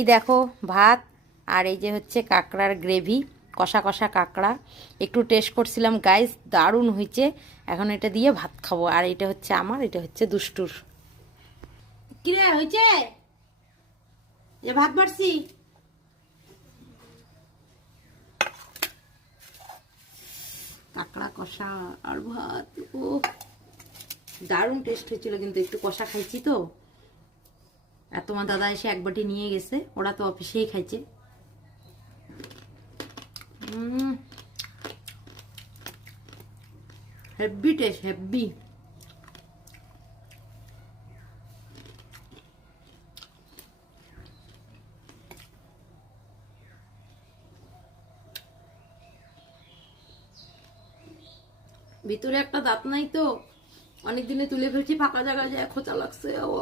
এই দেখো ভাত আর এই যে হচ্ছে কাঁকড়ার গ্রেভি, কষা কষা কাঁকড়া। একটু টেস্ট করছিলাম গাইস, দারুণ হয়েছে। এখন এটা দিয়ে ভাত খাবো। আর এটা হচ্ছে আমার, এটা হচ্ছে দুষ্টুর। কিরে হয়েছে যে ভাত বাড়ছি? কাঁকড়া কষা আর ভাত, ও দারুণ টেস্ট হয়েছিল। কিন্তু একটু কষা খাইছি তো। আর তোমার দাদা এসে এক বাটি নিয়ে গেছে, ওরা তো অফিসেই খাইছে। Heavy taste, heavy. ভিতরে একটা দাঁত নাই তো, অনেক দিনে তুলে ফেলছি, ফাঁকা জায়গায় যায় খোঁচা লাগছে। ও